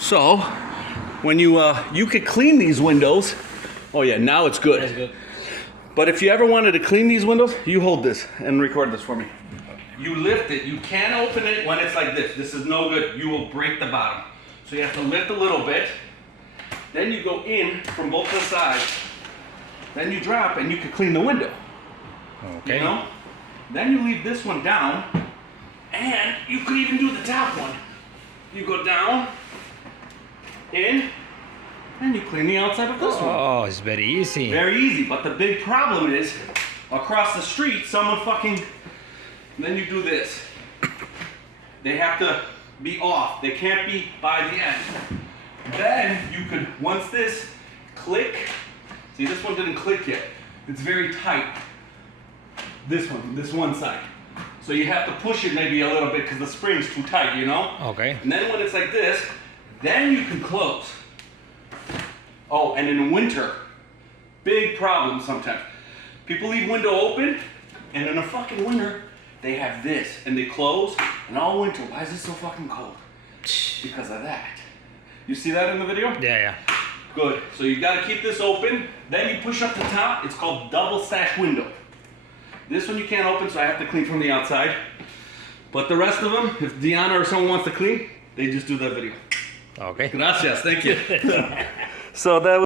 So, when you could clean these windows. Oh yeah, now it's good. That's good. But if you ever wanted to clean these windows, you hold this and record this for me. You lift it. You can't open it when it's like this. This is no good. You will break the bottom. So you have to lift a little bit. Then you go in from both the sides. Then you drop and you can clean the window. Okay. You know? Then you leave this one down. And you could even do the top one. You go down, in, and you clean the outside of this one. Oh, it's very easy. Very easy, but the big problem is, across the street, someone fucking, then you do this. They have to be off. They can't be by the end. Then you could, once this click, see this one didn't click yet. It's very tight. This one side. So you have to push it maybe a little bit because the spring's too tight, you know? Okay. And then when it's like this, then you can close. Oh, and in winter, big problem sometimes. People leave window open, and in a fucking winter, they have this, and they close, and all winter, why is it so fucking cold? Because of that. You see that in the video? Yeah. Good. So you gotta keep this open, then you push up the top. It's called double sash window. This one you can't open, so I have to clean from the outside. But the rest of them, if Deanna or someone wants to clean, they just do that video. Okay. Gracias, thank you. So that was